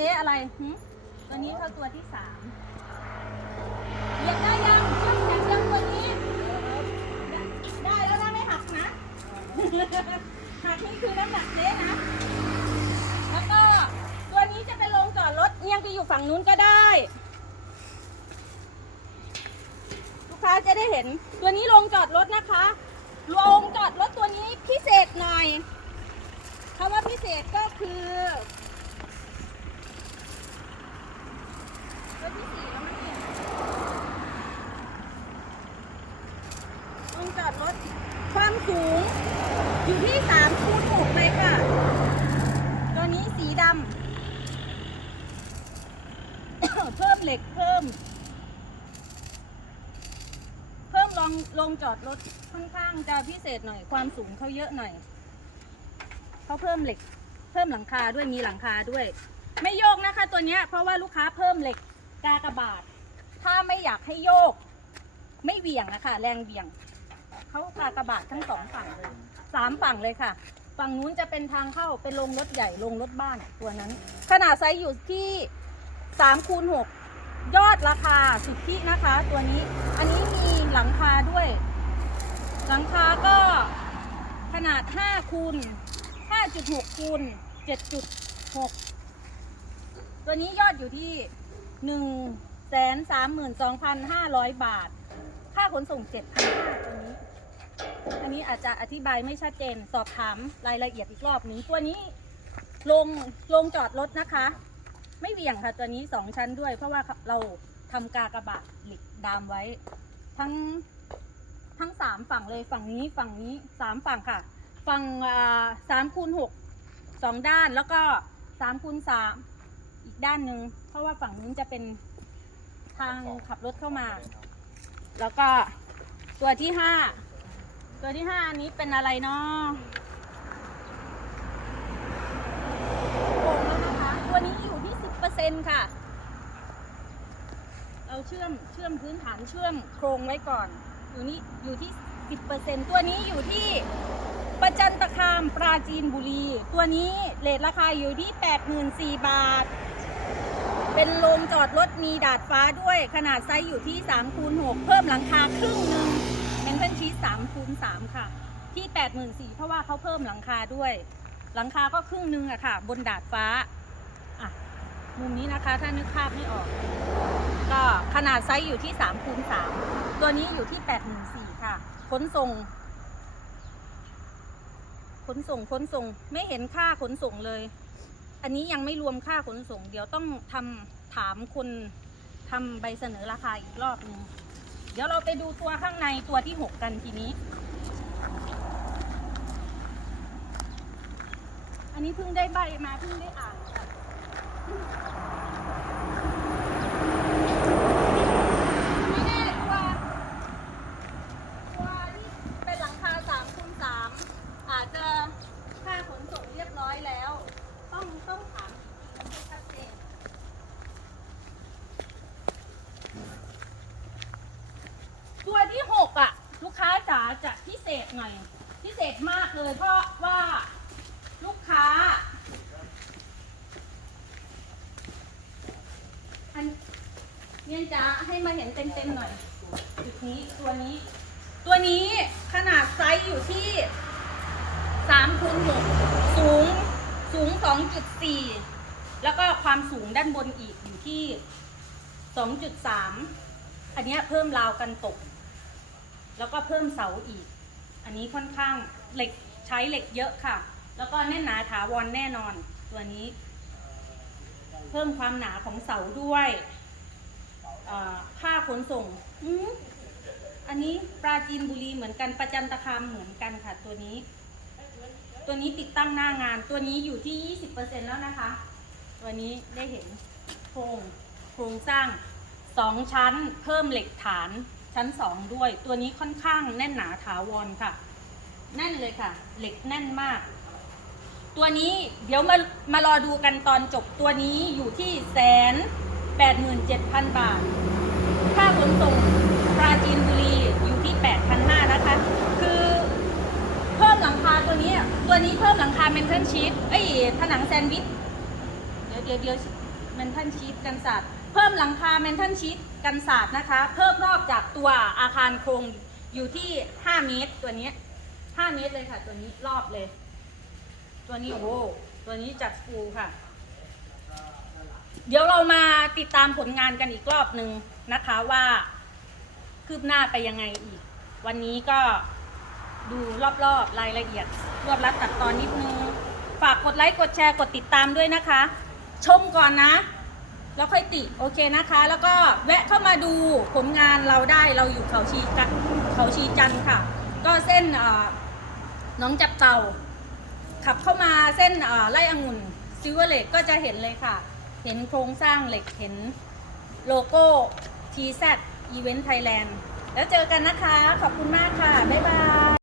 เจ๊อะไรหึตัวนี้เขาตัวที่สามเหยียบได้ยังช่วยแขนยังตัวนี้ ได้แล้วนะไม่หักนะ หักนี่คือน้ำหนักเจ๊นะ แล้วก็ตัวนี้จะเป็นโรงจอดรถเอียงไปอยู่ฝั่งนู้นก็ได้ ลูกค้าจะได้เห็น ตัวนี้โรงจอดรถนะคะโรงจอดรถตัวนี้พิเศษหน่อยคำว่าพิเศษก็คือ ตัวที่สี่แล้วมั้งจอดรถ ความสูง อยู่ที่สามคูณหกเลยค่ะ ตัวนี้สีดำ เพิ่มเหล็กเพิ่ม เพิ่มลองลงจอดรถค่อนข้างจะพิเศษหน่อย ความสูงเขาเยอะหน่อย เขาเพิ่มเหล็ก เพิ่มหลังคาด้วยมีหลังคาด้วย ไม่โยกนะคะตัวนี้เพราะว่าลูกค้าเพิ่มเหล็ก กากระบาทถ้าไม่อยากให้โยก ไม่เหวี่ยงนะคะแรงเหวี่ยง เขากากระบาททั้งสองฝั่งเลยสามฝั่งเลยค่ะ ฝั่งนู้นจะเป็นทางเข้าเป็นโรงรถใหญ่โรงรถบ้านตัวนั้น ขนาดไซส์อยู่ที่สามคูณหกยอดราคาสุทธินะคะ ตัวนี้อันนี้มีหลังคาด้วย หลังคาก็ขนาด5คูณ5.6คูณ7.6 ตัวนี้ยอดอยู่ที่ 1 3 2 5 0 0บาท ค่าขนส่ง7,500ตัวนี้ อันนี้อาจจะอธิบายไม่ชัดเจน สอบถามรายละเอียดอีกรอบหนึงตัวนี้ลงลงจอดรถนะคะ ไม่เหวี่ยงค่ะตัวนี้สองชั้นด้วย เพราะว่าเราทำกากบาทเหล็กดามไว้ ทั้งทั้งสามฝั่งเลยฝั่งนี้ฝั่งนี้สามฝั่งค่ะ ฝั่งสามคูณหกสองด้านแล้วก็สามคูณสามอีกด้านหนึ่ง ราะว่าฝั่งนู้นจะเป็นทางขับรถเข้ามา แล้วก็ตัวที่ห้าตัวที่ห้าอันนี้เป็นอะไรเนาะโป่งแล้วนะคะ ตัวนี้อยู่ที่สิบเปอร์เซ็นค่ะ เราเชื่อมเชื่อมพื้นฐานเชื่อมโครงไว้ก่อน อยู่นี่อยู่ที่10%ตัวนี้อยู่ที่ประจันตคามปราจีนบุรี ตัวนี้เลทราคาอยู่ที่84,000บาท เป็นโรงจอดรถมีดาดฟ้าด้วย ขนาดไซส์อยู่ที่3คูณ6เพิ่มหลังคาครึ่งหนึ่งเป็นเพื่นชีส3คูณ3ค่ะ ที่ 84,000เพราะว่าเขาเพิ่มหลังคาด้วย หลังคาก็ครึ่งหนึ่งอะค่ะ บนดาดฟ้าอะมุมนี้นะคะถ้านึกภาพไม่ออก ก็ขนาดไซส์อยู่ที่3คูณ3ตัวนี้อยู่ที่ 84,000ค่ะขนส่งขนส่งขนส่งไม่เห็นค่าขนส่งเลย อันนี้ยังไม่รวมค่าขนส่ง เดี๋ยวต้องทำถามคนทำใบเสนอราคาอีกรอบหนึงเดี๋ยวเราไปดูตัวข้างในตัวที่ 6 กันทีนี้ อันนี้เพิ่งได้ใบมาเพิ่งได้อ่านค่ะ ไม่แน่ตัวตัวที่เป็นหลังคา3คูณ3อาจจะค่าขนส่งเรียบร้อยแล้ว ต้องต้องถามอีกทีให้ชัดเจน ตัวที่ 6 อะ ลูกค้าจ๋าจะพิ เศษหน่อย พิเศษมากเลยเพราะว่าลูกค้า อันเนียนจะให้มาเห็นเต็มๆหน่อยจุดนี้ตัวนี้ ตัวนี้ขนาดไซส์อยู่ที่3คูณ6สูงสูง2.4แล้วก็ความสูงด้านบนอีกอยู่ที่2.3อันเนี้ยเพิ่มราวกันตก แล้วก็เพิ่มเสาอีก อันนี้ค่อนข้างเหล็กใช้เหล็กเยอะค่ะ แล้วก็แน่นหนาถาวรแน่นอนตัวนี้ เพิ่มความหนาของเสาด้วยค่าขนส่งออันนี้ปราจีนบุรีเหมือนกันประจันตคามเหมือนกันค่ะตัวนี้ ตัวนี้ติดตั้งหน้างาน ตัวนี้อยู่ที่ 20%แล้วนะคะ ตัวนี้ได้เห็นโครงโครงสร้างสองชั้นเพิ่มเหล็กฐาน ชั้นสองด้วย ตัวนี้ค่อนข้างแน่นหนาถาวรค่ะ แน่นเลยค่ะ เหล็กแน่นมาก ตัวนี้เดี๋ยวมามารอดูกันตอนจบตัวนี้อยู่ที่แสนแปดหมื่นเจ็ดพันบาท ค่าขนส่งปราจีนบุรีอยู่ที่แปดพันห้านะคะ คือเพิ่มหลังคาตัวนี้ ตัวนี้เพิ่มหลังคาเมนเทนชีสเอ้ยผนังแซนด์วิช เดี๋ยวเดี๋ยวเดี๋ยวเมนทันชีตกันศาสตร์เพิ่มหลังคาเมนทันชีต กันศาสตร์นะคะ เพิ่มรอบจากตัวอาคารโครงอยู่ที่5เมตรตัวนี้5เมตรเลยค่ะ ตัวนี้รอบเลย ตัวนี้โอ้โหตัวนี้จัดฟูค่ะ เดี๋ยวเรามาติดตามผลงานกันอีกรอบหนึ่งนะคะว่าคืบหน้าไปยังไงอีก วันนี้ก็ดูรอบๆรายละเอียด รวบรัดตัดตอนนิดนึง ฝากกดไลค์กดแชร์กดติดตามด้วยนะคะ ชมก่อนนะ แล้วค่อยติโอเคนะคะ แล้วก็แวะเข้ามาดูผลงานเราได้เราอยู่เขาชีกันเขาชีจันค่ะ ก็เส้นน้องจับเต่า ขับเข้ามาเส้นไล่องุ่นซิวเวอร์เลกก็จะเห็นเลยค่ะ เห็นโครงสร้างเหล็กเห็นโลโก้ TZ Event Thailand แล้วเจอกันนะคะ ขอบคุณมากค่ะ บ๊ายบาย